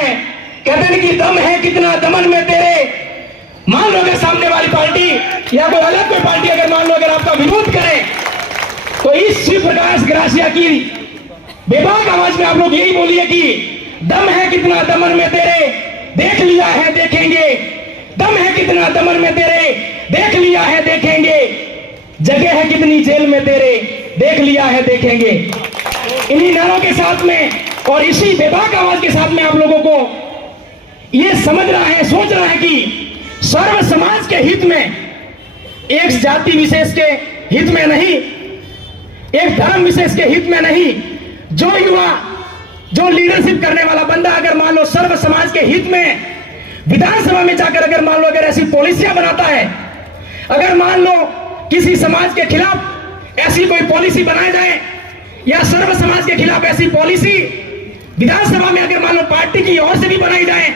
है, कहते हैं कि दम है कितना दमन में तेरे। मान लो अगर सामने वाली पार्टी या कोई अलग कोई पार्टी अगर मान लो अगर आपका विरोध करे तो इस शिव प्रकाश ग्रासिया की बेबाक आवाज में आप लोग यही बोलिए कि दम है कितना दमन में तेरे, देख लिया है देखेंगे। दम है कितना दमन में तेरे, देख लिया है देखेंगे। जगह है कितनी जेल में तेरे, देख लिया है देखेंगे। इन्हीं नारों के साथ में और इसी बेबाक आवाज के साथ में आप लोगों को यह समझ रहा है, सोच रहा है कि सर्व समाज के हित में, एक जाति विशेष के हित में नहीं, एक धर्म विशेष के हित में नहीं, जो युवा जो लीडरशिप करने वाला बंदा अगर मान लो सर्व समाज के हित में विधानसभा में जाकर अगर मान लो अगर ऐसी पॉलिसियां बनाता है, अगर मान लो किसी समाज के खिलाफ ऐसी कोई पॉलिसी बनाई जाए या सर्व समाज के खिलाफ ऐसी पॉलिसी विधानसभा में अगर मान लो पार्टी की ओर से भी बनाई जाए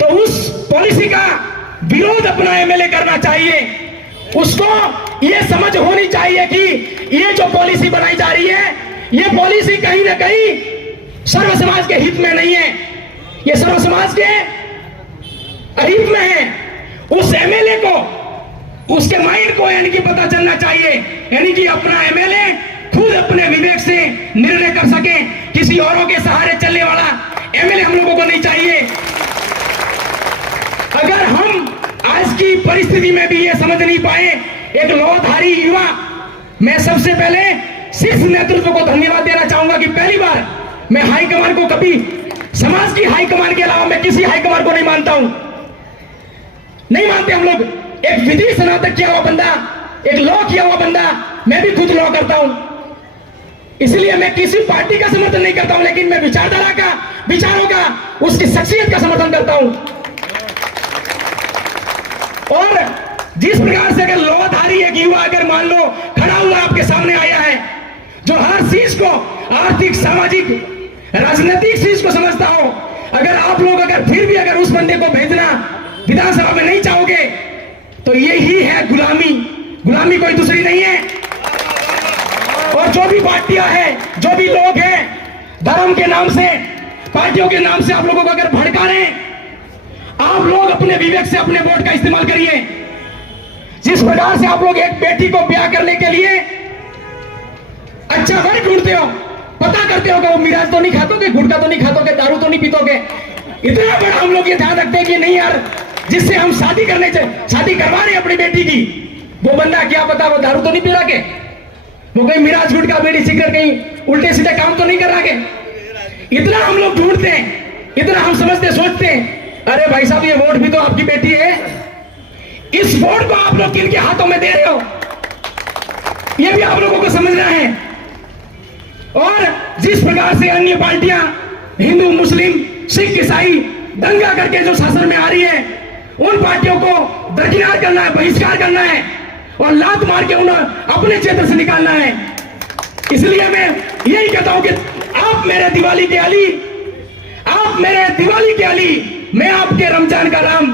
तो उस पॉलिसी का विरोध अपना एमएलए करना चाहिए। उसको यह समझ होनी चाहिए कि ये जो पॉलिसी बनाई जा रही है ये पॉलिसी कहीं ना कहीं सर्व समाज के हित में नहीं है, ये सर्व समाज के अहित में है। उस एमएलए को उसके माइंड को यानी कि पता चलना चाहिए, यानी कि अपना एमएलए खुद अपने विवेक से निर्णय कर सके, किसी औरों के सहारे चलने वाला एमएलए हम लोगों को नहीं चाहिए। अगर हम आज की परिस्थिति में भी ये समझ नहीं पाए, एक लोहधारी युवा, मैं सबसे पहले शीर्ष नेतृत्व को धन्यवाद देना चाहूंगा कि पहली बार मैं हाईकमान को कभी समाज की हाईकमान के अलावा मैं किसी हाईकमान को नहीं मानता हूं, नहीं मानते हम लोग। एक विधि स्नातक किया हुआ बंदा, एक लॉ किया हुआ बंदा, मैं भी खुद लॉ करता हूं, इसलिए मैं किसी पार्टी का समर्थन नहीं करता हूं, लेकिन मैं विचारधारा का, विचारों का, उसकी शख्सियत का समर्थन करता हूं। और जिस प्रकार से अगर लोहधारी एक युवा अगर मान लो खड़ा हुआ आपके सामने आया है, जो हर चीज को आर्थिक, सामाजिक, राजनीतिक चीज को समझता हो, अगर आप लोग अगर फिर भी अगर उस बंदे को भेजना विधानसभा में नहीं चाहोगे तो यही है गुलामी। गुलामी कोई दूसरी नहीं है। और जो भी पार्टियां हैं, जो भी लोग हैं, धर्म के नाम से, पार्टियों के नाम से आप लोगों को अगर भड़का रहे हैं, आप लोग अपने विवेक से अपने वोट का इस्तेमाल करिए। जिस प्रकार से आप लोग एक बेटी को ब्याह करने के लिए अच्छा वर ढूंढते हो, पता करते हो कि वो मिराज तो नहीं खातोगे, गुटखा तो नहीं खातोगे, दारू तो नहीं पीतोगे, इतना बड़ा हम लोग ये ध्यान रखते हैं कि नहीं यार, जिससे हम शादी करवा रहे हैं अपनी बेटी की, वो बंदा क्या पता वो दारू तो नहीं पी रहा के, वो कहीं मिराज, गुटखा, बीड़ी, सिगरेट कहीं उल्टे सीधे काम तो नहीं कर रहा के। इतना हम लोग ढूंढते हैं, इतना हम समझते सोचते हैं, अरे भाई साहब ये वोट भी तो आपकी बेटी है, इस वोट को आप लोग किनके हाथों में दे रहे हो, ये भी आप लोगों को समझना है। और जिस प्रकार से अन्य पार्टियां हिंदू, मुस्लिम, सिख, ईसाई दंगा करके जो शासन में आ रही है, उन पार्टियों को दरकिनार करना है, बहिष्कार करना है और लात मार के उन्हें अपने क्षेत्र से निकालना है। इसलिए मैं यही कहता हूं कि आप मेरे दिवाली के अली, आप मेरे दिवाली के अली, मैं आपके रमजान का राम,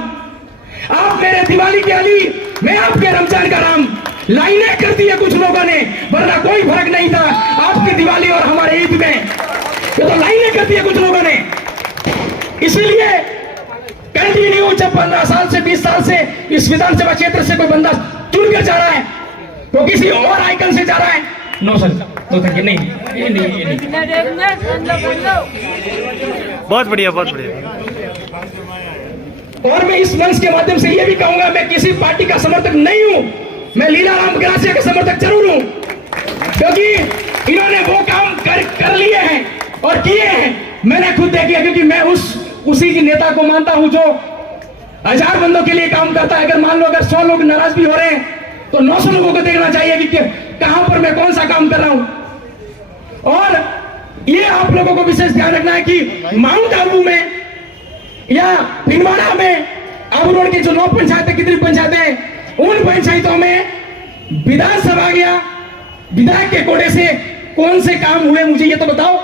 आप मेरे दिवाली के अली, मैं आपके रमजान का राम। लाइनें कर दी है कुछ लोगों ने, वरना कोई फर्क नहीं था आपकी दिवाली और हमारे ईद में, ये तो लाइनें कर दी है कुछ लोगों ने। इसीलिए कंटिन्यू जब 15 साल से 20 साल से इस विधानसभा क्षेत्र से कोई बंदा चुनकर जा रहा है तो किसी और आइकन से जा रहा है, नो सर, तो थैंक यू, नहीं ये नहीं। बहुत बढ़िया, बहुत बढ़िया। और मैं इस मंच के माध्यम से ये भी कहूंगा, मैं किसी पार्टी का समर्थक नहीं हूं, मैं लीलाराम ग्रासिया का समर्थक जरूर हूं, क्योंकि इन्होंने वो काम कर लिए हैं और किए हैं, मैंने खुद देखा, क्योंकि मैं उसी की नेता को मानता हूं जो 1000 बंदों के लिए काम करता है। अगर मान लो अगर 100 लोग नाराज भी हो रहे हैं तो 900 लोगों को देखना चाहिए कि कहां पर मैं कौन सा काम कर रहा हूं। और ये आप लोगों को विशेष ध्यान रखना है कि माउंट आबू में या भिलवाड़ा में, आबू रोड की जो 9 पंचायतें, कितनी पंचायतें, उन पंचायतों में विधानसभा गया, विधायक के कोटे से कौन से काम हुए मुझे ये तो बताओ।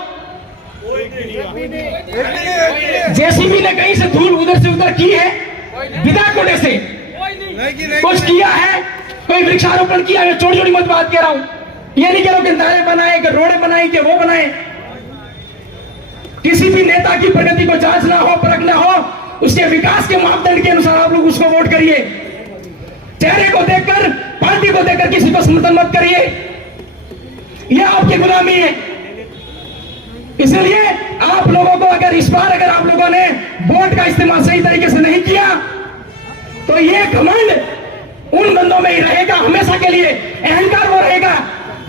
जेसीबी ने कहीं से धूल उधर से उधर की है, विधायक कोटे से कुछ किया है, कोई वृक्षारोपण किया है, छोटी छोटी मत बात कह रहा हूं, ये नहीं कह रहा हूं कि नाले बनाए, कि रोड बनाई, कि वो बनाए। किसी भी नेता की प्रगति को जांचना हो, उसके विकास के मापदंड के अनुसार आप लोग उसको वोट करिए। चेहरे को देखकर, पार्टी को देखकर किसी को समर्थन मत करिए, यह आपकी गुलामी है। इसलिए आप लोगों को अगर आप लोगों ने वोट का इस्तेमाल सही तरीके से नहीं किया तो ये घमंड उन बंदों में ही रहेगा हमेशा के लिए। अहंकार वो रहेगा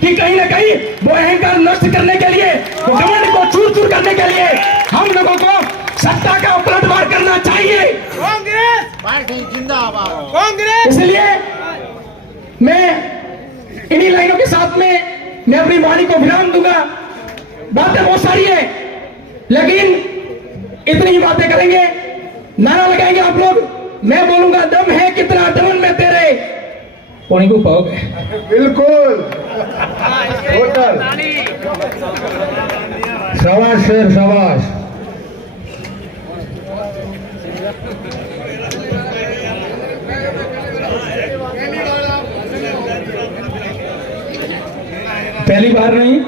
कि कहीं ना कहीं वो अहंकार नष्ट करने के लिए, वो घमंड को चूर चूर करने के लिए हम लोगों को सत्ता का पलटवार करना चाहिए। कांग्रेस पार्टी जिंदाबाद, कांग्रेस। इसलिए मैं इन्हीं लाइनों के साथ में मैं अपनी वाणी को विराम दूंगा। बातें बहुत सारी है, लेकिन इतनी ही बातें करेंगे, नारा लगाएंगे आप लोग। मैं बोलूंगा दम है कितना दमन में तेरे, पौनी को पाओगे। बिल्कुल टोटल शाबाश शेर शाबाश। पहली बार नहीं,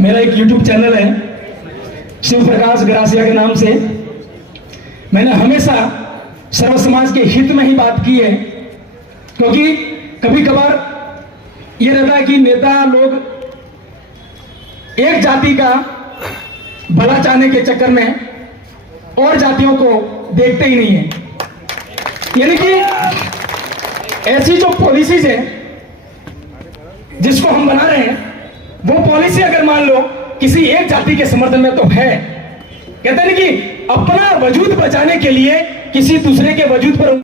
मेरा एक YouTube चैनल है शिव प्रकाश गरासिया के नाम से। मैंने हमेशा सर्व समाज के हित में ही बात की है, क्योंकि कभी कभार यह रहता है कि नेता लोग एक जाति का भला चाहने के चक्कर में और जातियों को देखते ही नहीं है। यानी कि ऐसी जो पॉलिसीज है जिसको हम बना रहे हैं, वो पॉलिसी अगर मान लो किसी एक जाति के समर्थन में तो है, कहते हैं कि अपना वजूद बचाने के लिए किसी दूसरे के वजूद पर